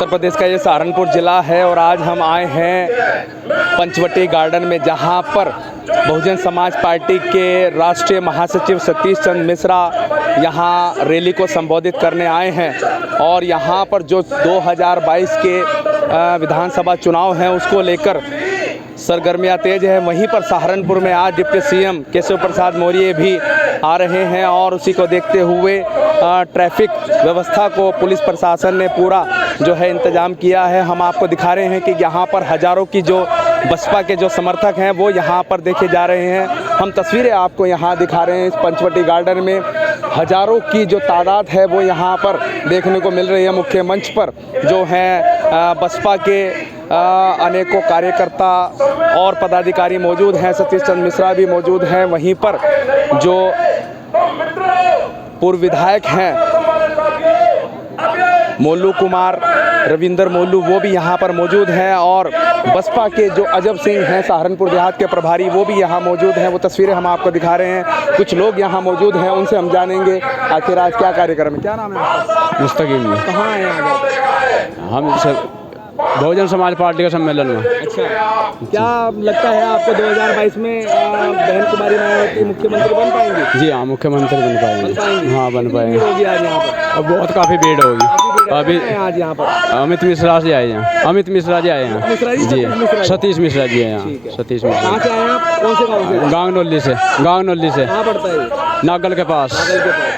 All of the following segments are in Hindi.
उत्तर प्रदेश का ये सहारनपुर ज़िला है और आज हम आए हैं पंचवटी गार्डन में, जहां पर बहुजन समाज पार्टी के राष्ट्रीय महासचिव सतीश चंद्र मिश्रा यहां रैली को संबोधित करने आए हैं। और यहां पर जो 2022 के विधानसभा चुनाव हैं उसको लेकर सरगर्मियाँ तेज है। वहीं पर सहारनपुर में आज डिप्टी सीएम केशव प्रसाद मौर्य भी आ रहे हैं और उसी को देखते हुए ट्रैफिक व्यवस्था को पुलिस प्रशासन ने पूरा जो है इंतजाम किया है। हम आपको दिखा रहे हैं कि यहाँ पर हज़ारों की जो बसपा के जो समर्थक हैं वो यहाँ पर देखे जा रहे हैं। हम तस्वीरें आपको यहाँ दिखा रहे हैं। इस पंचवटी गार्डन में हज़ारों की जो तादाद है वो यहाँ पर देखने को मिल रही है। मुख्य मंच पर जो है बसपा के अनेकों कार्यकर्ता और पदाधिकारी मौजूद हैं। सतीश चंद्र मिश्रा भी मौजूद हैं। वहीं पर जो पूर्व विधायक हैं मोल्लू कुमार, रविंदर मोल्लू, वो भी यहाँ पर मौजूद हैं। और बसपा के जो अजब सिंह हैं सहारनपुर देहात के प्रभारी, वो भी यहाँ मौजूद हैं। वो तस्वीरें हम आपको दिखा रहे हैं। कुछ लोग यहाँ मौजूद हैं, उनसे हम जानेंगे आखिर आज क्या कार्यक्रम है। क्या नाम है आपका? मुस्तकीम। कहाँ आए आज? हम सब बहुजन समाज पार्टी का सम्मेलन में। अच्छा, क्या लगता है आपको 2022 में बहन कुमारी मायावती मुख्यमंत्री बन पाएंगी? जी हाँ, मुख्यमंत्री बन पाएंगे। हाँ, बन पाएंगे। होगी आज यहाँ पर? अब बहुत काफ़ी भीड़ होगी अभी। आज यहाँ पर अमित मिश्रा जी आए हैं। अमित मिश्रा जी आए हैं जी। सतीश मिश्रा जी आए हैं। सतीश मिश्रा। कहाँ से आए हैं आप? कौन से गाँव से? गांगनौली से। गांगनौली से। कहाँ पड़ता है? नागल के पास।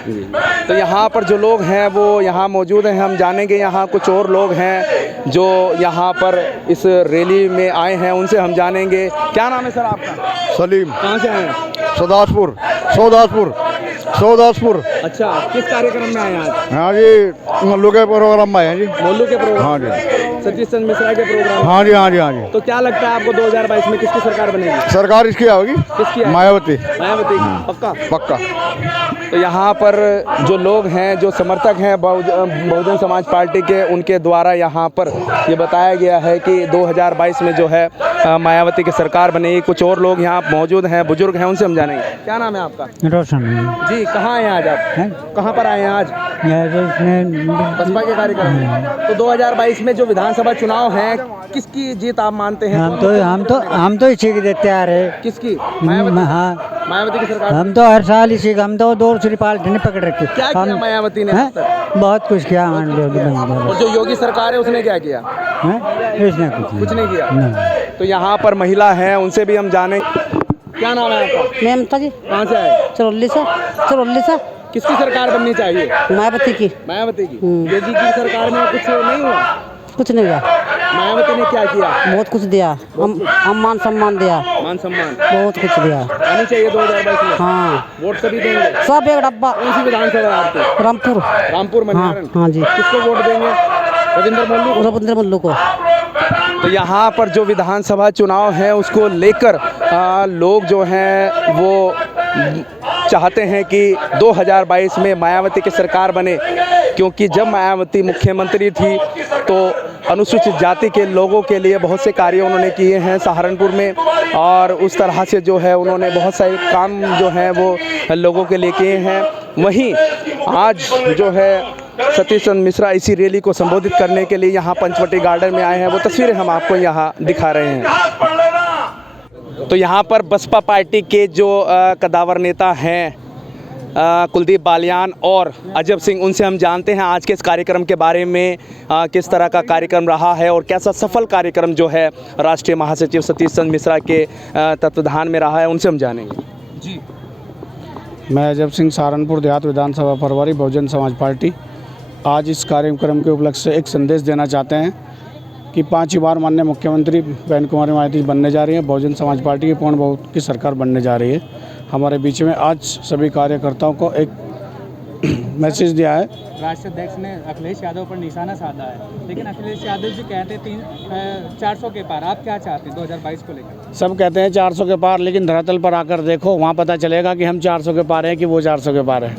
जी। तो यहाँ पर जो लोग हैं वो यहाँ मौजूद हैं। हम जानेंगे यहाँ कुछ और लोग हैं जो यहाँ पर इस रैली में आए हैं, उनसे हम जानेंगे। क्या नाम है सर आपका? सलीम। कहाँ से आए हैं? सौदासपुर। अच्छा, किस कार्यक्रम में आए हैं आज? हाँ जी, मोल्लू के प्रोग्राम में आए हैं जी। मोल्लू के प्रोग्राम? हाँ जी। सतीश चंद्र मिश्रा के प्रोग्राम? हाँ जी, हाँ जी, हाँ जी। तो क्या लगता है आपको 2022 में किसकी सरकार बनेगी? सरकार इसकी होगी। किसकी? मायावती। मायावती की? पक्का? पक्का। तो यहाँ पर जो लोग हैं, जो समर्थक हैं बहुजन समाज पार्टी के, उनके द्वारा यहाँ पर ये बताया गया है कि 2022 में जो है मायावती की सरकार बनेगी। कुछ और लोग यहाँ मौजूद हैं, बुजुर्ग हैं, उनसे हम जानेंगे। क्या नाम है आपका? रोशन जी। कहाँ आए हैं आज आप? कहाँ पर आए हैं आज? बसपा के कार्यक्रम में। तो 2022 में जो विधानसभा चुनाव हैं, किसकी जीत आप मानते हैं? हम तो इसी की देते आ रहे। किसकी? मायावती? हाँ, मायावती की सरकार। हम तो हर साल इसी हम तो दूसरी पार्टी ने पकड़ रखी। क्या किया मायावती ने? बहुत कुछ किया। और जो योगी सरकार है उसने क्या किया? इसने कुछ नहीं किया। तो यहाँ पर महिला हैं, उनसे भी हम जाने। क्या नाम है आपका? ममता जी। कहाँ से आए? चरौली से। किसकी सरकार बननी चाहिए? मायावती की। मायावती की। योगी की सरकार में कुछ नहीं हुआ? कुछ नहीं हुआ। मायावती ने क्या किया? बहुत कुछ दिया। हम मान सम्मान दिया। मान सम्मान बहुत कुछ दिया। आनी चाहिए 2022 में। हाँ, वोट सभी देंगे? सब एक डब्बा। कौन सी विधानसभा है आपकी? रामपुर मनिहारन। हाँ जी। किसको वोट देंगे? रविंदर मोल्लू को। तो यहाँ पर जो विधानसभा चुनाव है उसको लेकर लोग जो हैं वो चाहते हैं कि 2022 में मायावती की सरकार बने, क्योंकि जब मायावती मुख्यमंत्री थी तो अनुसूचित जाति के लोगों के लिए बहुत से कार्य उन्होंने किए हैं सहारनपुर में। और उस तरह से जो है उन्होंने बहुत सारे काम जो हैं वो लोगों के लिए किए हैं। वहीं आज जो है सतीश चंद्र मिश्रा इसी रैली को संबोधित करने के लिए यहाँ पंचवटी गार्डन में आए हैं। वो तस्वीरें हम आपको यहाँ दिखा रहे हैं। तो यहाँ पर बसपा पार्टी के जो कदावर नेता हैं कुलदीप बालियान और अजब सिंह, उनसे हम जानते हैं आज के इस कार्यक्रम के बारे में, किस तरह का कार्यक्रम रहा है और कैसा सफल कार्यक्रम जो है राष्ट्रीय महासचिव सतीश चंद्र मिश्रा के तत्वाधान में रहा है। उनसे हम जानेंगे। जी। मैं अजब सिंह, सहारनपुर देहात विधानसभा प्रभारी, बहुजन समाज पार्टी। आज इस कार्यक्रम के उपलक्ष्य से एक संदेश देना चाहते हैं कि 5वीं बार माननीय मुख्यमंत्री बहन कुमारी मायावती बनने जा रही है। बहुजन समाज पार्टी की पूर्ण बहुमत की सरकार बनने जा रही है। हमारे बीच में आज सभी कार्यकर्ताओं को एक मैसेज दिया है। राष्ट्रीय अध्यक्ष ने अखिलेश यादव पर निशाना साधा है, लेकिन अखिलेश यादव जी कहते हैं 400 के पार। आप क्या चाहते हैं 2022 को लेकर? सब कहते हैं 400 के पार, लेकिन धरातल पर आकर देखो, वहाँ पता चलेगा कि हम 400 के पार हैं कि वो 400 के पार है।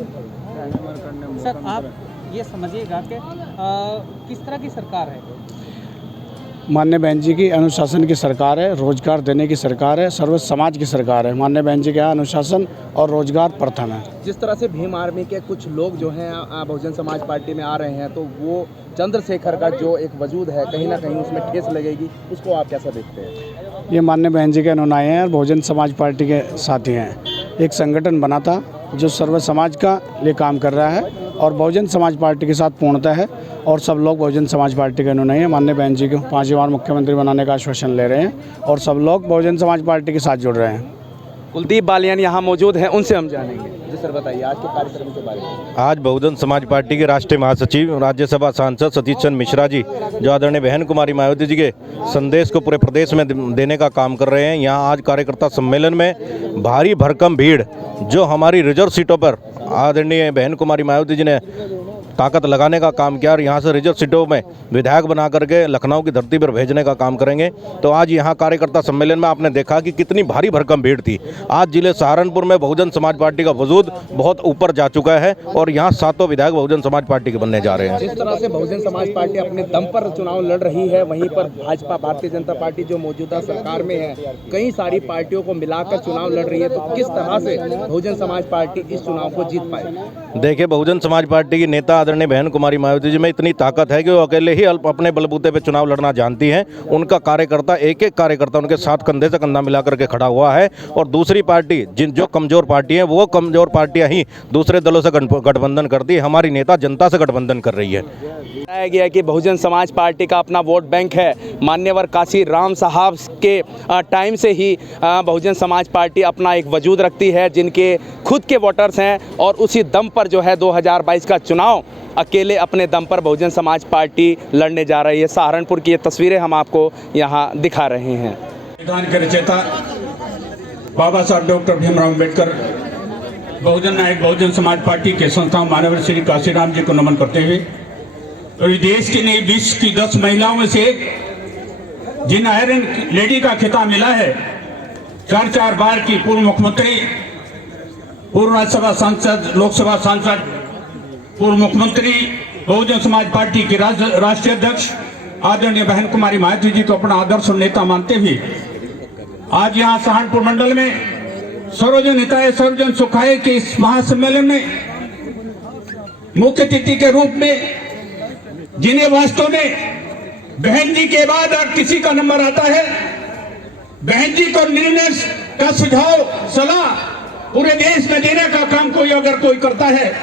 सर, आप ये समझिएगा कि किस तरह की सरकार है? माननीय बहन जी की अनुशासन की सरकार है, रोजगार देने की सरकार है, सर्व समाज की सरकार है। माननीय बहन जी के यहाँ अनुशासन और रोजगार प्रथम है। जिस तरह से भीम आर्मी के कुछ लोग जो हैं बहुजन समाज पार्टी में आ रहे हैं, तो वो चंद्रशेखर का जो एक वजूद है कहीं ना कहीं उसमें ठेस लगेगी, उसको आप कैसा देखते हैं? ये माननीय बहन जी के अनुयायी हैं और बहुजन समाज पार्टी के साथी हैं। एक संगठन बना था जो सर्व समाज का लिए काम कर रहा है और बहुजन समाज पार्टी के साथ पूर्णता है और सब लोग बहुजन समाज पार्टी के अनुयायी हैं। माननीय बहन जी को 5 बार मुख्यमंत्री बनाने का आश्वासन ले रहे हैं और सब लोग बहुजन समाज पार्टी के साथ जुड़ रहे हैं। कुलदीप बालियान यहाँ मौजूद हैं, उनसे हम जानेंगे। जी सर, बताइए आज के कार्यक्रम के बारे में। आज बहुजन समाज पार्टी के राष्ट्रीय महासचिव राज्यसभा सांसद सतीश चंद्र मिश्रा जी जो आदरणीय बहन कुमारी मायावती जी के संदेश को पूरे प्रदेश में देने का काम कर रहे हैं। यहाँ आज कार्यकर्ता सम्मेलन में भारी भरकम भीड़ जो हमारी रिजर्व सीटों पर आदरणीय बहन कुमारी मायावती जी ने ताकत लगाने का काम किया और यहाँ से रिजर्व सीटों में विधायक बना करके लखनऊ की धरती पर भेजने का काम करेंगे। तो आज यहाँ कार्यकर्ता सम्मेलन में आपने देखा कि कितनी भारी भरकम भीड़ थी। आज जिले सहारनपुर में बहुजन समाज पार्टी का वजूद बहुत ऊपर जा चुका है और यहाँ 7 विधायक बहुजन समाज पार्टी के बनने जा रहे हैं। जिस तरह से बहुजन समाज पार्टी अपने दम पर चुनाव लड़ रही है, वहीं पर भाजपा भारतीय जनता पार्टी जो मौजूदा सरकार में है कई सारी पार्टियों को मिलाकर चुनाव लड़ रही है, तो किस तरह से बहुजन समाज पार्टी इस चुनाव को जीत पाएगी? देखिए, बहुजन समाज पार्टी की नेता आदरणीय बहन कुमारी मायावती जी में इतनी ताकत है कि वो अकेले ही अपने बलबूते पे चुनाव लड़ना जानती हैं। उनका कार्यकर्ता एक कार्यकर्ता उनके साथ कंधे से कंधा मिला करके खड़ा हुआ है और दूसरी पार्टी जो कमजोर पार्टी है वो कमजोर पार्टियां ही दूसरे दलों से गठबंधन करती है। हमारी नेता जनता से गठबंधन कर रही है। बताया गया कि बहुजन समाज पार्टी का अपना वोट बैंक है। मान्यवर काशी राम साहब के टाइम से ही बहुजन समाज पार्टी अपना एक वजूद रखती है, जिनके खुद के वोटर्स हैं और उसी दम पर जो है 2022 का चुनाव अकेले अपने दम पर बहुजन समाज पार्टी लड़ने जा रही है। सहारनपुर की ये तस्वीरें हम आपको यहाँ दिखा रहे हैं। संविधान के रचयिता बाबा साहब डॉक्टर भीमराव अम्बेडकर बहुजन नायक बहुजन समाज पार्टी के संस्थापक माननीय श्री काशीराम जी को नमन करते हुए और इस देश की नहीं विश्व की 10 महिलाओं में से जिन आयरन लेडी का खिताब मिला है, 4 बार की पूर्व मुख्यमंत्री, पूर्व राज्यसभा सांसद, लोकसभा सांसद, पूर्व मुख्यमंत्री, बहुजन समाज पार्टी के राष्ट्रीय अध्यक्ष आदरणीय बहन कुमारी मायावती जी को अपना आदर्श और नेता मानते हुए आज यहाँ सहारनपुर मंडल में सर्वजन हिताय सर्वजन सुखाय के इस महासम्मेलन में मुख्य अतिथि के रूप में, जिन्हें वास्तव में बहन जी के बाद अगर किसी का नंबर आता है, बहन जी को निर्णय का सुझाव सलाह पूरे देश में देने का काम अगर कोई करता है,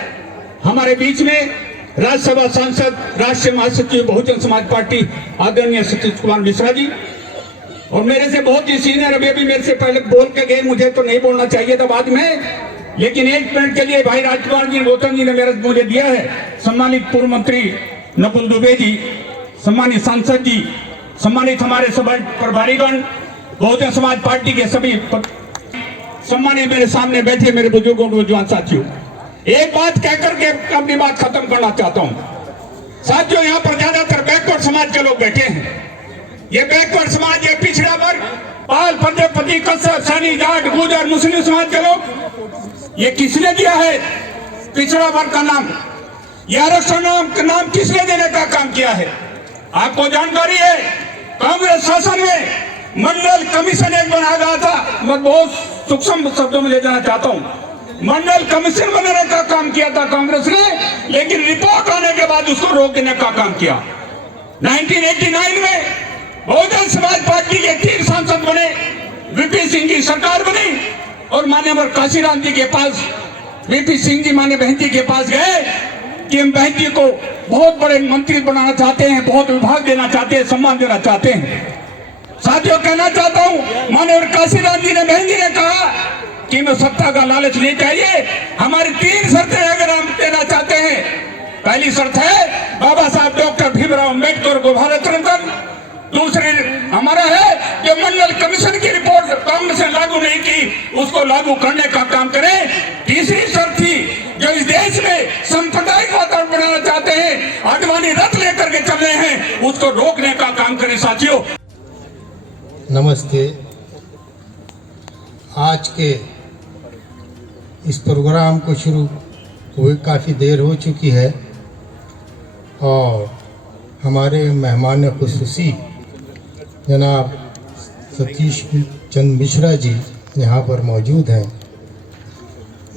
हमारे बीच में राज्यसभा सांसद, राष्ट्रीय महासचिव बहुजन समाज पार्टी आदरणीय सतीश कुमार मिश्रा जी और मेरे से बहुत ही सीनियर, अभी मेरे से पहले बोल के गए, मुझे तो नहीं बोलना चाहिए था बाद में, लेकिन 1 मिनट के लिए भाई राजकुमार जी गौतम जी ने मुझे दिया है। सम्मानित पूर्व मंत्री नकुल दुबे जी, सम्मानित सांसद जी, सम्मानित हमारे सभी प्रभारीगण, बहुजन समाज पार्टी के सभी सम्मानित मेरे सामने बैठे मेरे बुजुर्गों नौजवान साथियों, एक बात कहकर के अपनी बात खत्म करना चाहता हूं। साथियों, यहाँ पर ज्यादातर बैकवर्ड समाज के लोग बैठे हैं। ये बैकवर्ड समाज, ये पिछड़ा वर्ग, पाल, पंजाबी, कसर, सैनी, जाट, गुजर, मुस्लिम समाज के लोग, ये किसने दिया है पिछड़ा वर्ग का नाम? ये आरक्षण का नाम किसने देने का काम किया है? आपको जानकारी है, कांग्रेस शासन में मंडल कमीशन एक बनाया गया था। मैं बहुत सूक्ष्म शब्दों में ले जाना चाहता हूं। मंडल कमीशन बनाने का काम किया था कांग्रेस ने, लेकिन रिपोर्ट आने के बाद उसको रोक देने का काम किया। 1989 में बहुजन समाज पार्टी के 3 सांसद बने, वीपी सिंह की सरकार बनी और माननीय काशीराम जी के पास, वीपी सिंह जी माननीय बहन जी के पास गए कि हम बहन जी को बहुत बड़े मंत्री बनाना चाहते हैं, बहुत विभाग देना चाहते हैं, सम्मान देना चाहते हैं। साथियों, कहना चाहता हूं, माननीय काशीराम जी ने, बहन जी ने कहा कि हमें सत्ता का लालच नहीं चाहिए, हमारी 3 शर्तें अगर हम देना चाहते हैं। पहली शर्त है बाबा साहब डॉक्टर भीमराव अम्बेडकर को भारत रत्न। दूसरी हमारा है कि मंडल कमीशन की रिपोर्ट कांग्रेस ने लागू नहीं की, उसको लागू करने का काम करें। तीसरी शर्त थी, जो इस देश में सांप्रदायिक वातावरण बनाना चाहते हैं, आडवाणी रथ लेकर के चल रहे हैं, उसको रोकने का काम करें। साथियों, नमस्ते। आज के इस प्रोग्राम को शुरू हुए काफ़ी देर हो चुकी है और हमारे मेहमान खुसूसी जनाब सतीश चंद्र मिश्रा जी यहाँ पर मौजूद हैं।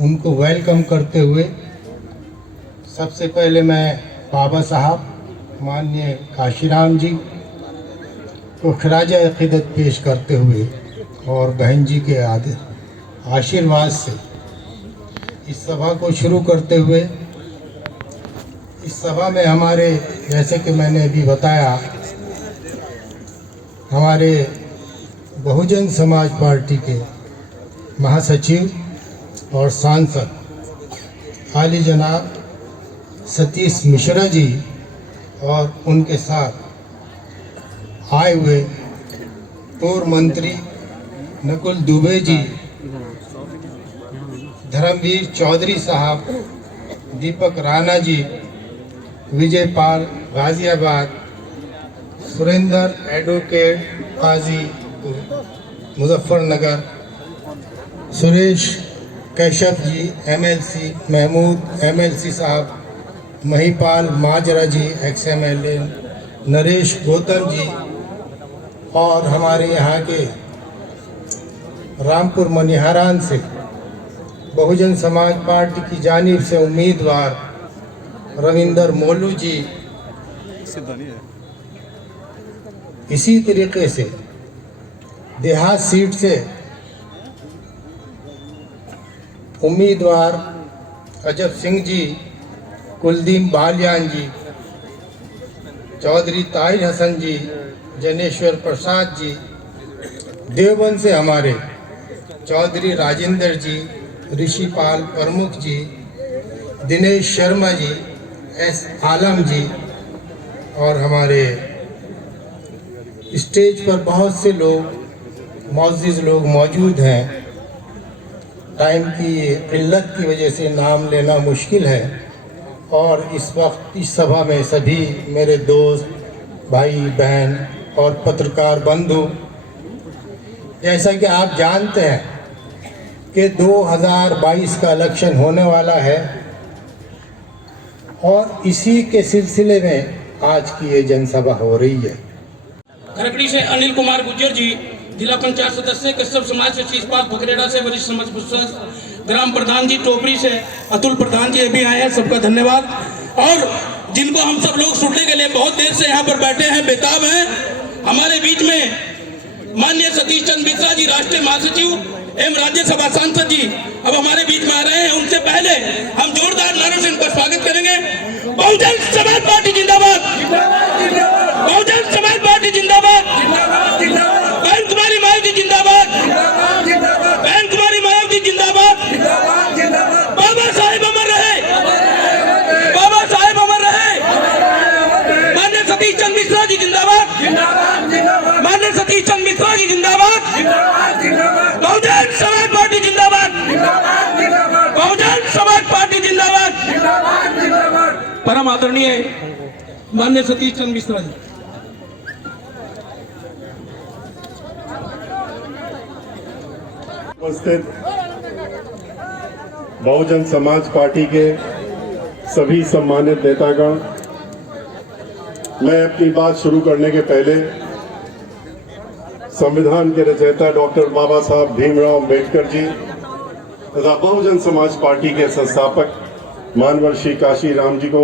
उनको वेलकम करते हुए सबसे पहले मैं बाबा साहब माननीय काशीराम जी को खराज अक़ीदत पेश करते हुए और बहन जी के आशीर्वाद से इस सभा को शुरू करते हुए, इस सभा में हमारे, जैसे कि मैंने अभी बताया, हमारे बहुजन समाज पार्टी के महासचिव और सांसद आली जनाब सतीश मिश्रा जी और उनके साथ आए हुए पूर्व मंत्री नकुल दुबे जी, धर्मवीर चौधरी साहब, दीपक राणा जी, विजय पाल गाजियाबाद, सुरेंद्र एडवोकेट काजी मुजफ्फरनगर, सुरेश कैशफ जी MLC, महमूद MLC साहब, महिपाल माजरा जी XMLA, नरेश गौतम जी और हमारे यहाँ के रामपुर मनिहारान से बहुजन समाज पार्टी की जानिब से उम्मीदवार रविंदर मोलू जी, इसी तरीके से देहात सीट से उम्मीदवार अजब सिंह जी, कुलदीप बालियान जी, चौधरी ताहिर हसन जी, जनेश्वर प्रसाद जी, देवबंद से हमारे चौधरी राजेंद्र जी, ऋषिपाल प्रमुख जी, दिनेश शर्मा जी, S आलम जी और हमारे स्टेज पर बहुत से लोग मुअज़्ज़िज़ लोग मौजूद हैं। टाइम की किल्लत की वजह से नाम लेना मुश्किल है और इस वक्त इस सभा में सभी मेरे दोस्त, भाई बहन और पत्रकार बंधु, जैसा कि आप जानते हैं कि 2022 का इलेक्शन होने वाला है और इसी के सिलसिले में आज की ये जनसभा हो रही है। खरकड़ी से अनिल कुमार गुज्जर जी, जिला पंचायत सदस्य, कश्यप समाज से शीशपाल फकरेड़ा से वरिष्ठ समाज, ग्राम प्रधान जी टोपरी से अतुल प्रधान जी अभी आए हैं, सबका धन्यवाद। और जिनको हम सब लोग सुनने के लिए बहुत देर से यहाँ पर बैठे हैं, बेताब हैं, हमारे बीच में माननीय सतीश चंद्र मिश्रा जी, राष्ट्रीय महासचिव एवं राज्यसभा सांसद जी अब हमारे बीच में आ रहे हैं। उनसे पहले हम जोरदार नारों से उनका स्वागत करेंगे। बहुजन समाज पार्टी जिंदाबाद, बहुजन समाज पार्टी जिंदाबाद, बहन कुमारी मायावती जिंदाबाद, बहन कुमारी मायावती जिंदाबाद, बाबा साहेब अमर रहे, बाबा साहेब अमर रहे, माननीय सतीश चंद्र मिश्रा जी जिंदाबाद, माननीय सतीश चंद्र मिश्रा जी जिंदाबाद, बहुजन समाज पार्टी जिंदाबाद, बहुजन समाज पार्टी जिंदाबाद, परम आदरणीय माननीय सतीश चंद्र मिश्रा जी। उपस्थित बहुजन समाज पार्टी के सभी सम्मानित नेतागण, मैं अपनी बात शुरू करने के पहले संविधान के रचयिता डॉक्टर बाबा साहब भीमराव अम्बेडकर जी तथा बहुजन समाज पार्टी के संस्थापक मानवर श्री काशीराम जी को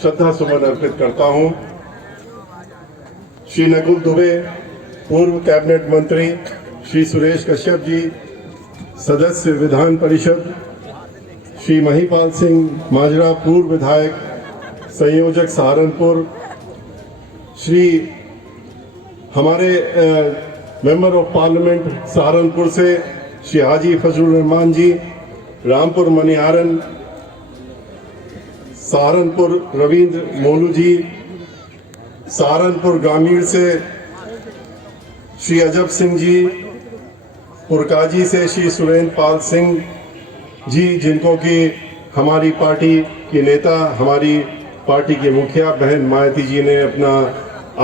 श्रद्धा सुमन अर्पित करता हूं। श्री नकुल दुबे, पूर्व कैबिनेट मंत्री, श्री सुरेश कश्यप जी, सदस्य विधान परिषद, श्री महिपाल सिंह माजरा, पूर्व विधायक, संयोजक सहारनपुर, श्री हमारे मेंबर ऑफ पार्लियामेंट सहारनपुर से श्री हाजी फजलुर रहमान जी, रामपुर मनिहारन सहारनपुर रविंद्र मोलू जी, सहारनपुर ग्रामीण से श्री अजब सिंह जी, पुरकाजी से श्री सुरेंद्र पाल सिंह जी, जिनको कि हमारी पार्टी की नेता, हमारी पार्टी की मुखिया बहन मायावती जी ने अपना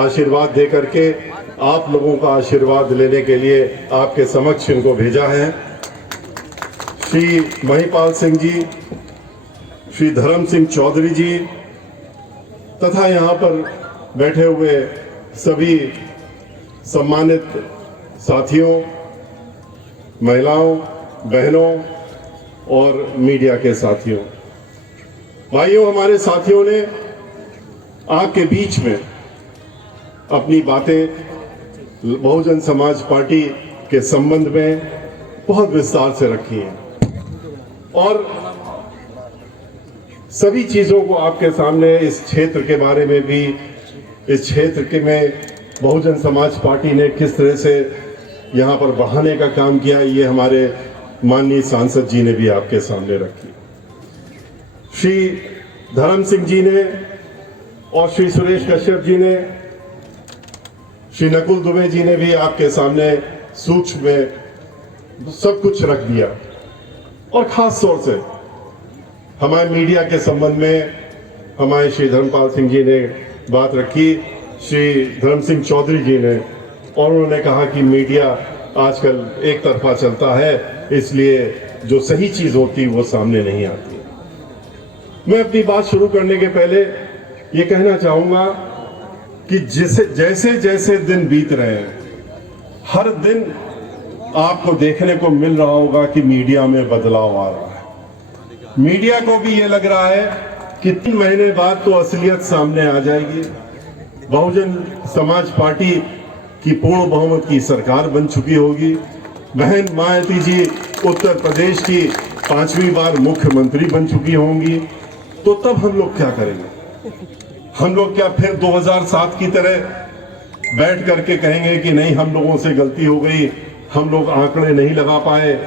आशीर्वाद दे करके आप लोगों का आशीर्वाद लेने के लिए आपके समक्ष इनको भेजा है। श्री महिपाल सिंह जी, श्री धर्म सिंह चौधरी जी तथा यहाँ पर बैठे हुए सभी सम्मानित साथियों, महिलाओं, बहनों और मीडिया के साथियों, भाइयों, हमारे साथियों ने आपके बीच में अपनी बातें बहुजन समाज पार्टी के संबंध में बहुत विस्तार से रखी हैं और सभी चीजों को आपके सामने इस क्षेत्र के बारे में भी, इस क्षेत्र के में बहुजन समाज पार्टी ने किस तरह से यहाँ पर बढ़ाने का काम किया, ये हमारे माननीय सांसद जी ने भी आपके सामने रखी। श्री धर्म सिंह जी ने और श्री सुरेश कश्यप जी ने, श्री नकुल दुबे जी ने भी आपके सामने सूक्ष्म में सब कुछ रख दिया। और खास तौर से हमारे मीडिया के संबंध में हमारे श्री धर्मपाल सिंह जी ने बात रखी, श्री धर्म सिंह चौधरी जी ने, और उन्होंने कहा कि मीडिया आजकल एक तरफा चलता है, इसलिए जो सही चीज होती वो सामने नहीं आती। मैं अपनी बात शुरू करने के पहले ये कहना चाहूंगा कि जैसे जैसे दिन बीत रहे हैं, हर दिन आपको देखने को मिल रहा होगा कि मीडिया में बदलाव आ रहा है। मीडिया को भी ये लग रहा है कि 3 महीने बाद तो असलियत सामने आ जाएगी। बहुजन समाज पार्टी की पूर्ण बहुमत की सरकार बन चुकी होगी। बहन मायावती जी उत्तर प्रदेश की 5वीं बार मुख्यमंत्री बन चुकी होंगी। तो तब हम लोग क्या करेंगे? हम लोग क्या फिर 2007 की तरह बैठ करके कहेंगे कि नहीं, हम लोगों से गलती हो गई, हम लोग आंकड़े नहीं लगा पाए,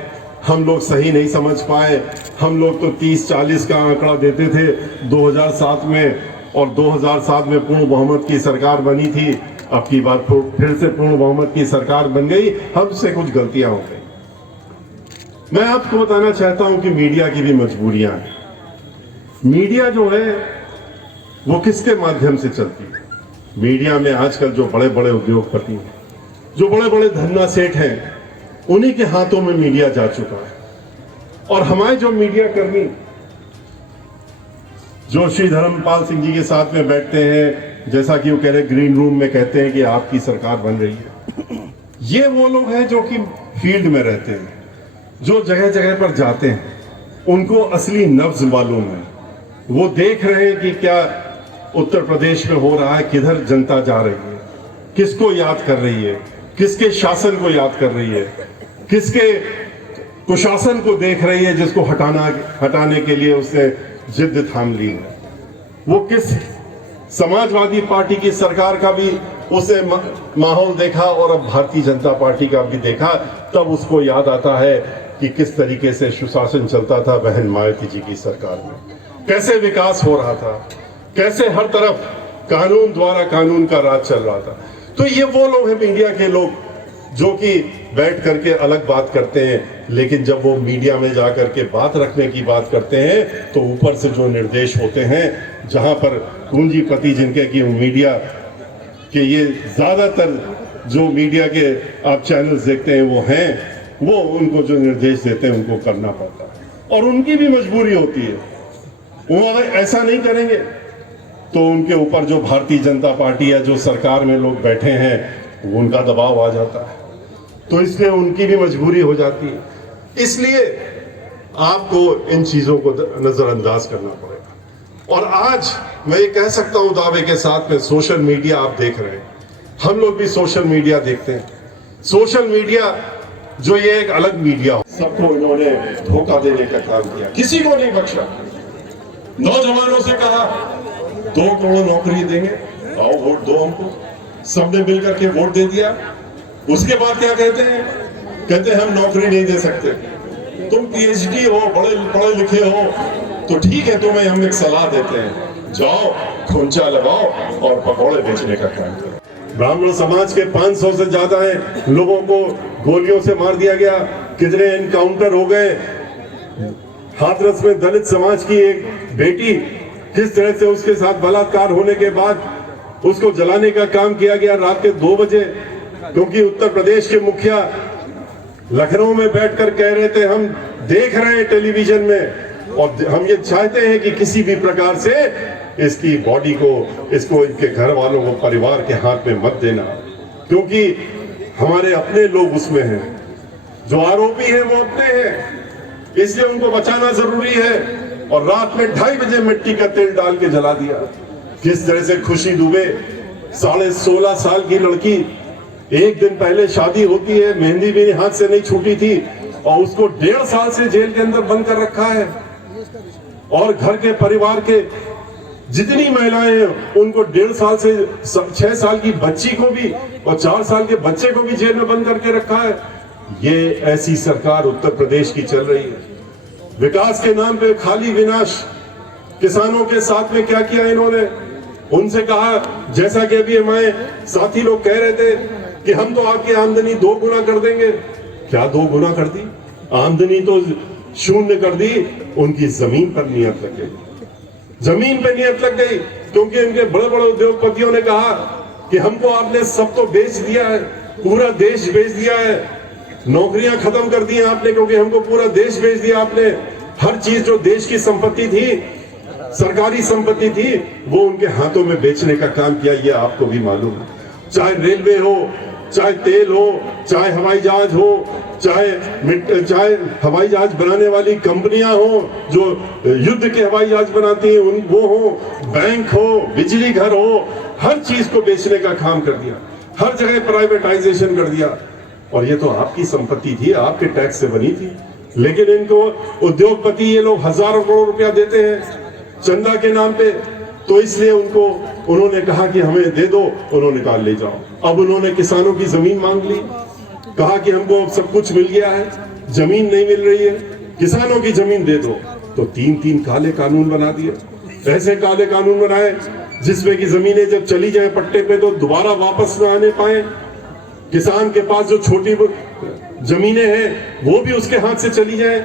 हम लोग सही नहीं समझ पाए, हम लोग तो 30-40 का आंकड़ा देते थे 2007 में, और 2007 में पूर्ण बहुमत की सरकार बनी थी, अब की बार फिर से पूर्ण बहुमत की सरकार बन गई, हमसे कुछ गलतियां हो गई। मैं आपको बताना चाहता हूं कि मीडिया की भी मजबूरियां हैं। मीडिया जो है वो किसके माध्यम से चलती है? मीडिया में आजकल जो बड़े बड़े उद्योगपति हैं, जो बड़े बड़े धन्ना सेठ हैं, उन्हीं के हाथों में मीडिया जा चुका है। और हमारे जो मीडिया कर्मी जो श्री धर्मपाल सिंह जी के साथ में बैठते हैं, जैसा कि वो कह रहे ग्रीन रूम में कहते हैं कि आपकी सरकार बन रही है, ये वो लोग हैं जो कि फील्ड में रहते हैं, जो जगह जगह पर जाते हैं, उनको असली नब्ज मालूम है। वो देख रहे हैं कि क्या उत्तर प्रदेश में हो रहा है, किधर जनता जा रही है, किसको याद कर रही है, किसके शासन को याद कर रही है, किसके कुशासन को देख रही है जिसको हटाने के लिए उसने जिद थाम ली है। वो किस समाजवादी पार्टी की सरकार का भी उसे माहौल देखा और अब भारतीय जनता पार्टी का भी देखा, तब उसको याद आता है कि किस तरीके से सुशासन चलता था बहन मायावती जी की सरकार में, कैसे विकास हो रहा था, कैसे हर तरफ कानून द्वारा कानून का राज चल रहा था। तो ये वो लोग हैं, मीडिया के लोग, जो कि बैठ करके अलग बात करते हैं, लेकिन जब वो मीडिया में जा करके बात रखने की बात करते हैं तो ऊपर से जो निर्देश होते हैं, जहां पर पूंजीपति जिनके कि मीडिया के ये ज्यादातर जो मीडिया के आप चैनल्स देखते हैं वो हैं, वो उनको जो निर्देश देते हैं उनको करना पड़ता है। और उनकी भी मजबूरी होती है, वो अगर ऐसा नहीं करेंगे तो उनके ऊपर जो भारतीय जनता पार्टी या जो सरकार में लोग बैठे हैं वो उनका दबाव आ जाता है, तो इसलिए उनकी भी मजबूरी हो जाती है। इसलिए आपको इन चीजों को नजरअंदाज करना पड़ेगा। और आज मैं ये कह सकता हूं दावे के साथ में, सोशल मीडिया आप देख रहे हैं, हम लोग भी सोशल मीडिया देखते हैं। सोशल मीडिया जो ये एक अलग मीडिया, सबको इन्होंने धोखा देने का काम किया, किसी को नहीं बख्शा। नौजवानों से कहा 2 करोड़ नौकरी देंगे, आओ वोट दो हमको, सबने मिलकर के वोट दे दिया। उसके बाद क्या कहते हैं? कहते हैं हम नौकरी नहीं दे सकते। तुम पीएचडी हो, पढ़े लिखे हो, तो ठीक है, तुम्हें हम एक सलाह देते हैं, जाओ खोंचा लगाओ और पकौड़े बेचने का काम करो। ब्राह्मण समाज के 500 से ज्यादा है लोगों को गोलियों से मार दिया गया, कितने एनकाउंटर हो गए। हाथरस में दलित समाज की एक बेटी, किस तरह से उसके साथ बलात्कार होने के बाद उसको जलाने का काम किया गया रात के 2 बजे, क्योंकि उत्तर प्रदेश के मुखिया लखनऊ में बैठकर कह रहे थे हम देख रहे हैं टेलीविजन में और हम ये चाहते हैं कि किसी भी प्रकार से इसकी बॉडी को, इसको इनके घर वालों को, परिवार के हाथ में मत देना, क्योंकि हमारे अपने लोग उसमें हैं, जो आरोपी हैं वो अपने हैं, इसलिए उनको बचाना जरूरी है। और रात में 2:30 बजे मिट्टी का तेल डाल के जला दिया। किस तरह से खुशी दुबे 16.5 साल की लड़की, एक दिन पहले शादी होती है, मेहंदी भी हाथ से नहीं छूटी थी और उसको 1.5 साल से जेल के अंदर बंद कर रखा है। और घर के परिवार के जितनी महिलाएं हैं उनको 1.5 साल से 6 साल की बच्ची को भी और 4 साल के बच्चे को भी जेल में बंद करके रखा है। ये ऐसी सरकार उत्तर प्रदेश की चल रही है। विकास के नाम पे खाली विनाश। किसानों के साथ में क्या किया इन्होंने? उनसे कहा, जैसा कि अभी हमारे साथी लोग कह रहे थे कि हम तो आपकी आमदनी 2 गुना कर देंगे। क्या 2 गुना कर दी? आमदनी तो 0 कर दी। उनकी जमीन पर नियत लग गई, जमीन पे नियत लग गई, क्योंकि इनके बड़े बड़े उद्योगपतियों ने कहा कि हमको आपने सब तो बेच दिया है, पूरा देश बेच दिया है, नौकरियां खत्म कर दी आपने, क्योंकि हमको पूरा देश बेच दिया आपने। हर चीज जो देश की संपत्ति थी, सरकारी संपत्ति थी, वो उनके हाथों में बेचने का काम किया। ये आपको भी मालूम है। चाहे रेलवे हो, चाहे तेल हो, चाहे हवाई जहाज हो, चाहे हवाई जहाज बनाने वाली कंपनियां हो जो युद्ध के हवाई जहाज बनाती हैं, वो हो, बैंक हो, बिजली घर हो, हर चीज को बेचने का काम कर दिया, हर जगह प्राइवेटाइजेशन कर दिया। और ये तो आपकी संपत्ति थी, आपके टैक्स से बनी थी। लेकिन इनको उद्योगपति ये लोग हजारों करोड़ रुपया देते हैं चंदा के नाम पे, तो इसलिए उन्होंने कहा कि हमें दे दो। उन्होंने कहा ले जाओ। अब उन्होंने किसानों की जमीन मांग ली, कहा कि हमको सब कुछ मिल गया है, जमीन नहीं मिल रही है, किसानों की जमीन दे दो। तो 3 काले कानून बना दिए। ऐसे काले कानून बनाए जिसमें कि जमीनें जब चली जाए पट्टे पे तो दोबारा वापस न आने पाए। किसान के पास जो छोटी जमीनें हैं वो भी उसके हाथ से चली जाए।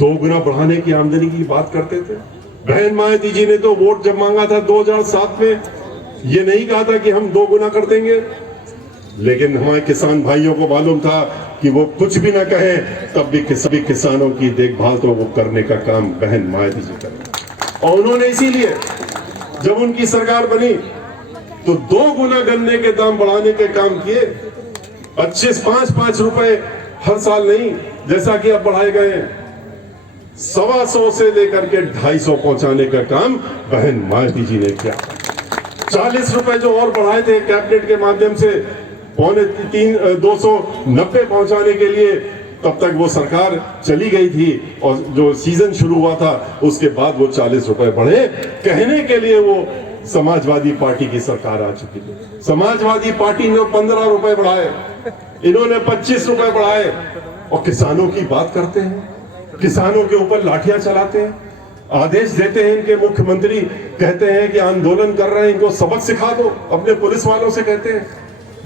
2 गुना बढ़ाने की आमदनी की बात करते थे। बहन मायावती जी ने तो वोट जब मांगा था 2007 में, ये नहीं कहा था कि हम 2 गुना कर देंगे, लेकिन हमारे किसान भाइयों को मालूम था कि वो कुछ भी ना कहें तब भी सभी किसानों की देखभाल तो वो करने का काम बहन मायावती जी करें। और उन्होंने इसीलिए जब उनकी सरकार बनी तो 2 गुना गन्ने के दाम बढ़ाने के काम किए। 5 रुपए हर साल नहीं, जैसा कि अब बढ़ाए गए हैं, 125 से लेकर के 250 पहुंचाने का काम बहन मायावती जी ने किया। 40 रुपए जो और बढ़ाए थे कैबिनेट के माध्यम से 290 पहुंचाने के लिए, तब तक वो सरकार चली गई थी और जो सीजन शुरू हुआ था उसके बाद वो 40 रुपए बढ़े। कहने के लिए वो समाजवादी पार्टी की सरकार आ चुकी थी। समाजवादी पार्टी ने 15 रुपए बढ़ाए, इन्होंने 25 रुपए बढ़ाए और किसानों की बात करते हैं, किसानों के ऊपर लाठियां चलाते हैं, आदेश देते हैं। इनके मुख्यमंत्री कहते हैं कि आंदोलन कर रहे हैं, इनको सबक सिखा दो। अपने पुलिस वालों से कहते हैं,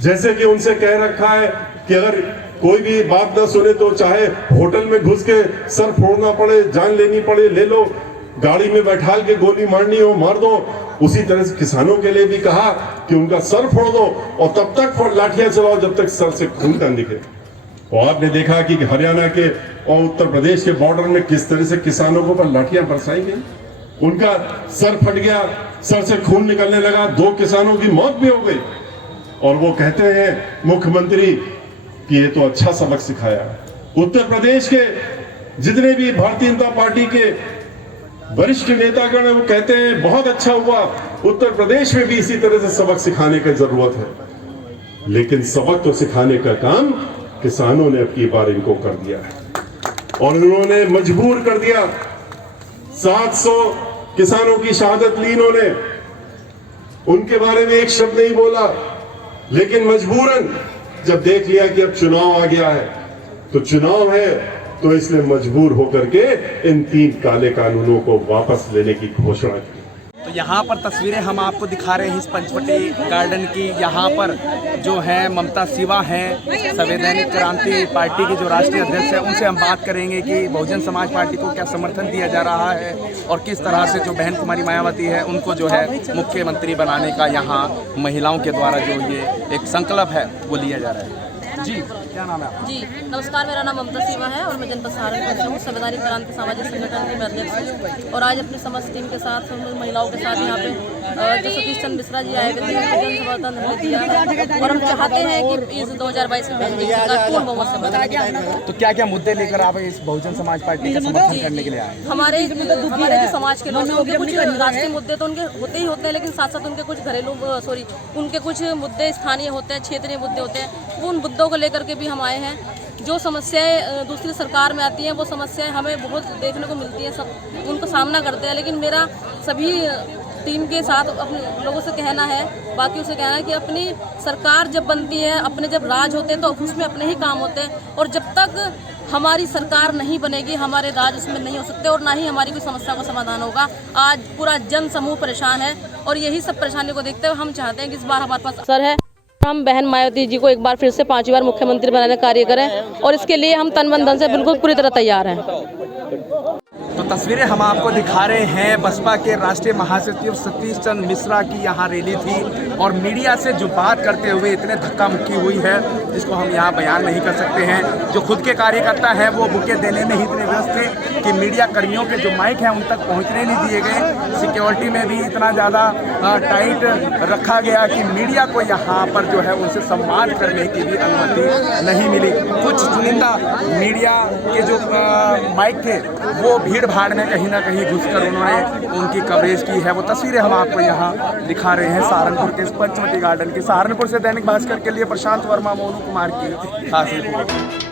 जैसे कि उनसे कह रखा है कि अगर कोई भी बात ना सुने तो चाहे होटल में घुस के सर फोड़ना पड़े, जान लेनी पड़े, ले लो, गाड़ी में बैठाल के गोली मारनी हो मार दो। उसी तरह से किसानों के लिए भी कहा कि उनका सर फोड़ दो और तब तक लाठियां चलाओ जब तक सर से खून ना निकले। और आपने देखा कि हरियाणा के और उत्तर प्रदेश के बॉर्डर में किस तरह से किसानों को पर लाठियां बरसाई गई। उनका सर फट गया, सर से खून निकलने लगा, 2 किसानों की मौत भी हो गई। और वो कहते हैं मुख्यमंत्री कि ये तो अच्छा सबक सिखाया। उत्तर प्रदेश के जितने भी भारतीय जनता पार्टी के वरिष्ठ नेतागण हैं वो कहते हैं बहुत अच्छा हुआ, उत्तर प्रदेश में भी इसी तरह से सबक सिखाने की जरूरत है। लेकिन सबक तो सिखाने का काम किसानों ने अब की बार इनको कर दिया है और उन्होंने मजबूर कर दिया। 700 किसानों की शहादत ली इन्होंने, उनके बारे में एक शब्द नहीं बोला, लेकिन मजबूरन जब देख लिया कि अब चुनाव आ गया है तो चुनाव है तो इसलिए मजबूर होकर के इन 3 काले कानूनों को वापस लेने की घोषणा की। तो यहाँ पर तस्वीरें हम आपको दिखा रहे हैं इस पंचवटी गार्डन की। यहाँ पर जो है ममता शिवा हैं, संवैधानिक क्रांति पार्टी के जो राष्ट्रीय अध्यक्ष हैं, उनसे हम बात करेंगे कि बहुजन समाज पार्टी को क्या समर्थन दिया जा रहा है और किस तरह से जो बहन कुमारी मायावती है उनको जो है मुख्यमंत्री बनाने का यहाँ महिलाओं के द्वारा जो ये एक संकल्प है वो लिया जा रहा है। जी क्या नाम है आपका? जी नमस्कार, मेरा नाम ममता शिवा है और मैं जनपद सहारनपुर से हूँ। संवैधानिक क्रांति सामाजिक संगठन की मैं अध्यक्ष हूँ और आज अपनी समस्त टीम के साथ महिलाओं के साथ यहाँ पे जो सतीश चंद्र मिश्रा जी आए हुए थे जनसभा का निर्णय दिया है और हम चाहते हैं कि इस 2022 में बहन जी की सरकार पूर्ण बहुमत से बने। तो क्या क्या मुद्दे लेकर आप इस बहुजन समाज पार्टी का समर्थन करने के लिए आए? हमारे जो समाज के लोग हैं उनके कुछ राष्ट्रीय मुद्दे तो उनके होते ही होते हैं, लेकिन साथ साथ उनके कुछ उनके कुछ मुद्दे स्थानीय होते हैं, क्षेत्रीय मुद्दे होते हैं। वो उन मुद्दों को लेकर के भी हम आए हैं। जो समस्याएं दूसरी सरकार में आती हैं वो समस्याएं हमें बहुत देखने को मिलती हैं, सब उनको सामना करते हैं। लेकिन मेरा सभी टीम के साथ अपने लोगों से कहना है, बाकी उसे कहना है कि अपनी सरकार जब बनती है, अपने जब राज होते हैं तो उसमें अपने ही काम होते हैं, और जब तक हमारी सरकार नहीं बनेगी हमारे राज उसमें नहीं हो सकते और ना ही हमारी कोई समस्या का समाधान होगा। आज पूरा जन समूह परेशान है और यही सब परेशानियों को देखते हुए हम चाहते हैं कि इस बार हमारे पास अवसर है, हम बहन मायावती जी को एक बार फिर से 5वीं बार मुख्यमंत्री बनाने का कार्य करें और इसके लिए हम तन मन धन से बिल्कुल पूरी तरह तैयार हैं। तो तस्वीरें हम आपको दिखा रहे हैं, बसपा के राष्ट्रीय महासचिव सतीश चंद्र मिश्रा की यहाँ रैली थी और मीडिया से जो बात करते हुए इतने धक्का मुक्की हुई है जिसको हम यहाँ बयान नहीं कर सकते हैं। जो खुद के कार्यकर्ता हैं वो बुके देने में ही इतने व्यस्त थे कि मीडिया कर्मियों के जो माइक हैं उन तक पहुँचने नहीं दिए गए। सिक्योरिटी में भी इतना ज़्यादा टाइट रखा गया कि मीडिया को यहाँ पर जो है उनसे संवाद करने की भी अनुमति नहीं मिली। कुछ चुनिंदा मीडिया के जो माइक थे वो भीड़ भाड़ में कहीं ना कहीं घुसकर उन्होंने उनकी कवरेज की है। वो तस्वीरें हम आपको यहाँ दिखा रहे हैं सहारनपुर के पंचवटी गार्डन की। सहारनपुर से दैनिक भास्कर के लिए प्रशांत वर्मा, मोनू कुमार की खास रिपोर्ट।